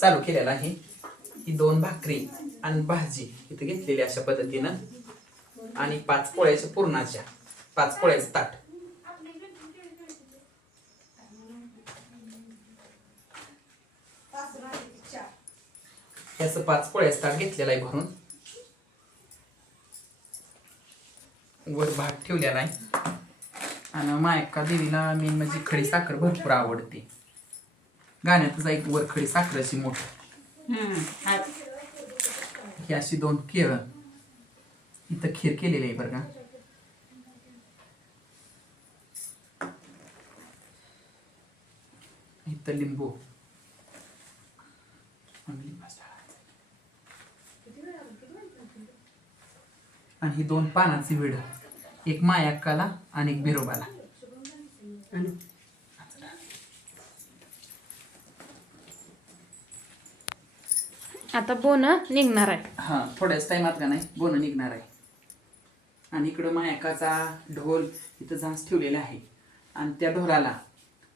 चालू केलेला आहे. ही 2 भाकरी आणि भाजी इथे घेतलेली अशा पद्धतीनं आणि 5 पोळ्याच्या पुरणाच्या 5 पोळ्याचं ताट. याचं 5 पोळ्याचं ताट घेतलेलं आहे भरून. वर भात ठेवलेला आहे आणि मायका देवीला मेन म्हणजे खडी साखर भरपूर आवडते. गाण्यातच एक वर खडी साखरेची मोठ. ही अशी 2 केळं इथं खीर केलेली आहे बरं का. इथं लिंबू आणि ही 2 पानाची विड, एक मायाक्काला आणि एक बिरोबाला. आता बोन निघणार आहे. हा थोड्याच टाइमात का नाही बोन निघणार आहे. आणि इकडं मायाकाचा ढोल इथं झांस ठेवलेला आहे आणि त्या ढोलाला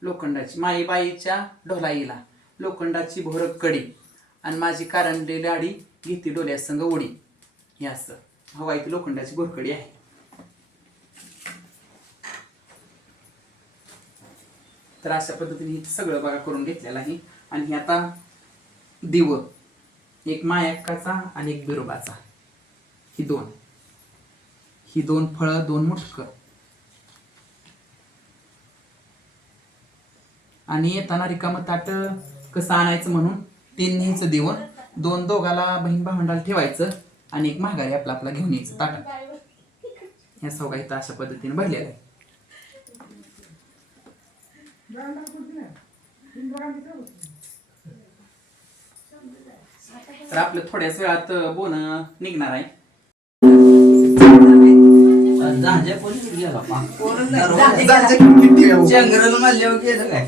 लोखंडाची माईबाईच्या ढोलाईला लोखंडाची भोरक कडी आणि माझी कारंडलेली आडी घेते डोल्यासंग उडी. हे असं हवा इथे लोखंडाची भोरकडी आहे. तर अशा पद्धतीने सगळं बघा करून घेतलेलं आहे. आणि हे आता दिव, एक मायाक्काचा आणि एक बिरोबाचा. ही 2 फळं 2 मुटकं. आणि येताना रिकामं ताट कसं आणायचं म्हणून 3 न्यायचं दिव, 2 दोघाला बहीण भावंडाला ठेवायचं आणि एक महागारी आपला आपला घेऊन यायचं ताटात. ह्या सगळ्या इथं अशा पद्धतीने भरलेलं आहे. तर आपलं थोड्याच वेळात बोन निघणार आहे. जंगल मारल्यावर गेलं काय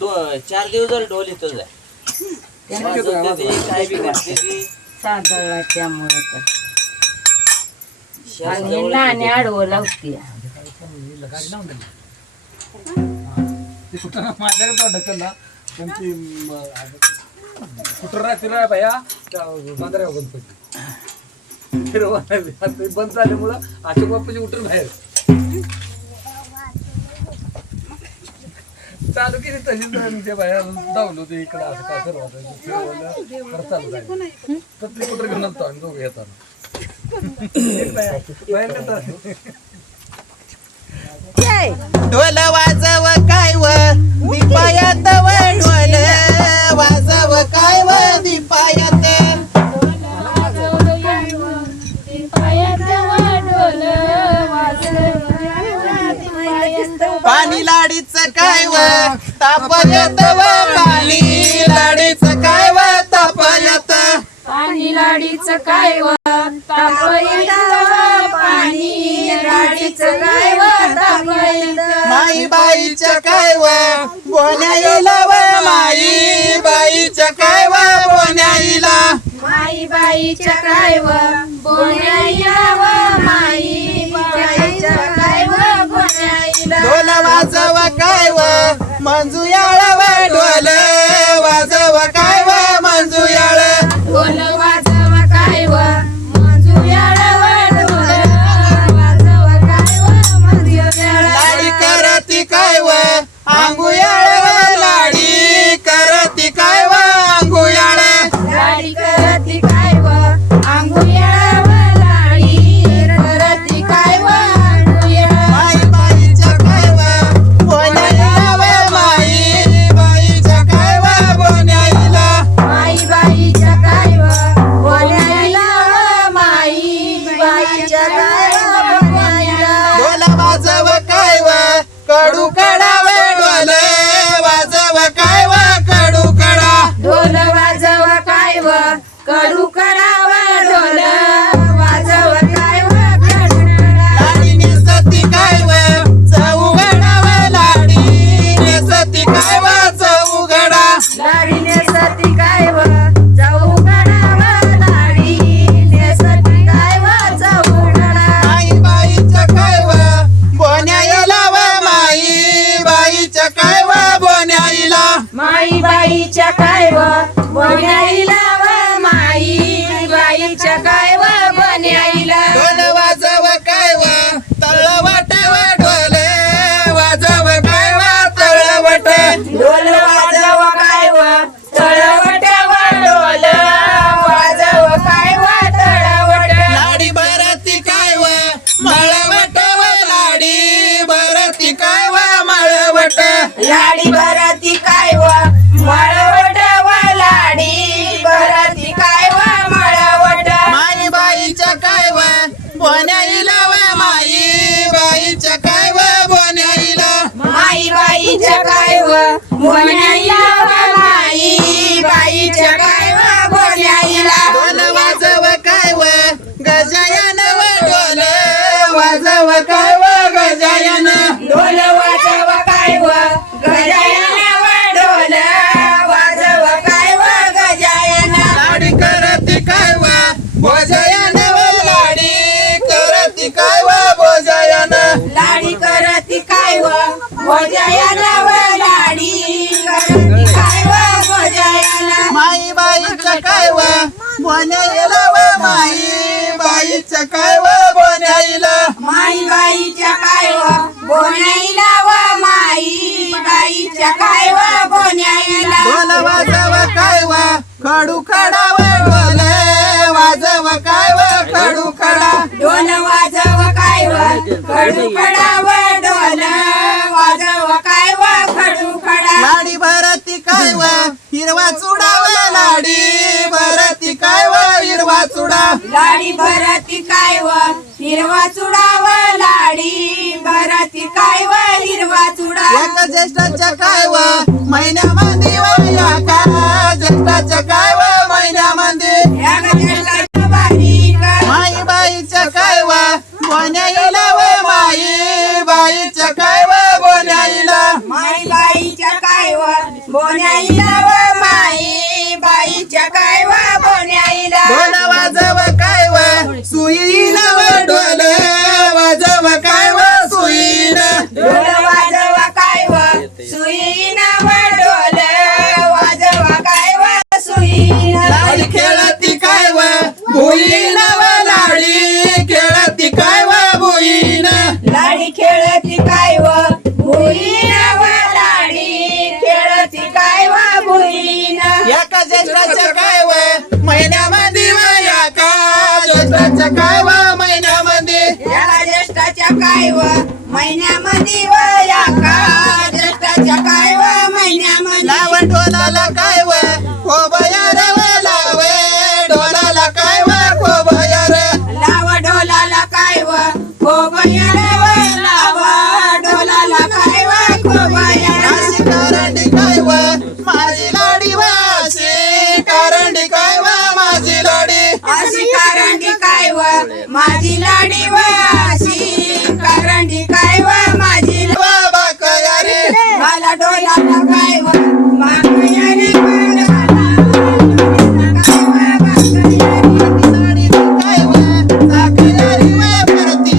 तो 4 दिवस झाले ढोल येतच आहे काय बी करते की सादळला त्यामुळे आणि नाणे आडवं लावते माझ्याकडे ढकलला त्यांची कुठं राहते रा भया बांद्रा गणपती बंद झाल्यामुळं अशोक बाप्पाची उठून बाहेर चालू केली तशीच ते बाहेर धावलो ते इकडं असं काय फिरवलं परत चालू झालं तर ते कुठं घेऊन आलतो आम्ही दोघं येताना ढोल वाजव काय व दीपायात व ढोल वाजव काय व दीपायात पाणी लाडीच काय व ताप येत व पाणी लाडीच काय व ताप येत पाणी लाडीचं काय व ताप येतं पाणी लाडीचं काय व ताप येतं माई बाईच्या काय व बोल्या येला व माई बाईच्या काय व बोल्या येला माई बाईच्या काय व बोल्या व माई बाईच्या काय व बोल्या ढोल वाजव काय व मंजुयाळ व ढोल वाजव काय व मंजुयाळ ढोल वाजव काय व मंजुयाळ व ढोल वाजव काय व मंजुयाळ लाडी करती काय व अंगुयाळ व लाडी करती काय व अंगुयाळ लाडी करती काय व अंगुयाळ व लाडी करती काय व अंगुयाळ माई बाईच्या काय व बोन्याईला व माई बाईच्या काय व बोन्याईला माई बाईच्या काय व बोल्याईला व माई बाईच्या काय व बोल्याईला ढोल वाजव काय व कडू कडा व ढोल वाजव काय व कडू कडा ढोल वाजव काय व कडू कडा व ढोल वाजव काय व कडू कडा लाडी नेसती काय व चौघडा व लाडी नेसती काय व चौघडा लाडी नेसती काय व जाऊ कडा व लाडी नेसती काय व जाऊ कडा माई बाईच्या काय व बोन्याईला व माई बाईच्या काय व बोन्याईला माई बाईच्या काय व बोन्याईला व माई बाईच्या काय व बोन्याईला ढोल वाजव काय व तळवट व ढोल वाजव काय व तळवट ढोल वाजव काय व तळवट व ढोल वाजव काय व तळवट लाडी भरती काय व मळवट व लाडी भरती काय व मळवट बोन्याईला व माई बाईच्या काय व बोन्याईला ढोल वाजव काय व गजायन व ढोल वाजव काय व गजायन ढोल वाजव काय व गजायन व ढोल वाजव काय व गजायन लाडी करती काय व भोजयन व लाडी करती काय व भोजयन लाडी करती काय व भोजयन व लाडी करती काय व भोजयन माई बाईचं काय व बोन्याईला व माई बाईचं काय व बोन्याईला माई बाईच्या काय व बोन्याईला व माई बाईच्या काय व बोन्याईला ढोल वाजव काय व खडू खडा व ढोल वाजव काय व खडू खडा ढोल वाजव काय व खडू खडा व ढोल वाजव काय व खडू खडा लाडी भरती काय व हिरवा चुडा व लाडी भरती काय व हिरवा चुडा लाडी भरती काय व हिरवा चुडा व लाडी भरती काय व हिरवा चुडा एका ज्येष्ठाच्या काय व महिन्यामध्ये व एका ज्येष्ठाच्या काय व महिन्यामध्ये या गजराच्या बारीक माई बाईच्या काय व बोन्याईला व माई बाईच्या काय व बोन्याईला माई बाईच्या काय व बोन्याईला व माई बाईच्या काय व बोन्याईला ढोल वाजव काय व सुईन व ढोल वाजव काय व सुईन ढोल वाजव काय व सुईन व ढोल वाजव काय व सुईन लाडी खेळती काय व भुईन व लाडी खेळती काय व भुईन लाडी खेळती काय व भुईन व लाडी खेळती काय व भुईन एका ज्येष्ठाच्या काय व महिन्यामध्ये व एका ज्येष्ठाच्या काय व महिन्यामध्ये याला ज्येष्ठाच्या काय व महिन्यामध्ये व या का ज्येष्ठाच्या काय व महिन्यामध्ये लाव ढोलाला काय व खोबयार व लावे ढोलाला काय व खोबयार लाव ढोलाला काय व खोबयार व लाव ढोलाला काय व खोबयार अशी करंडी काय व माझी लाडी व अशी करंडी काय व माझी लाडी अशी कारंडी काय व माझी लाडी व अशी कारंडी काय व माझी बाबा कयारी मला ढोलाला काय व मागयारी लाडी काय व साखयारी व परती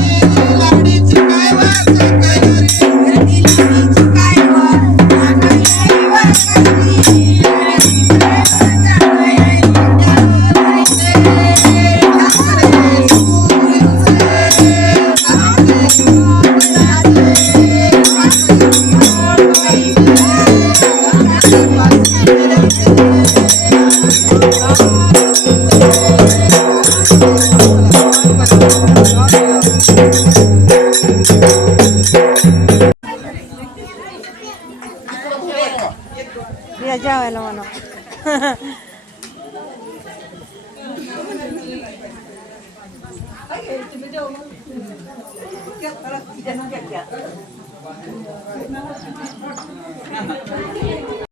लाडीची काय व साखयारी काय व मागयारी व या जेवायला म्हणा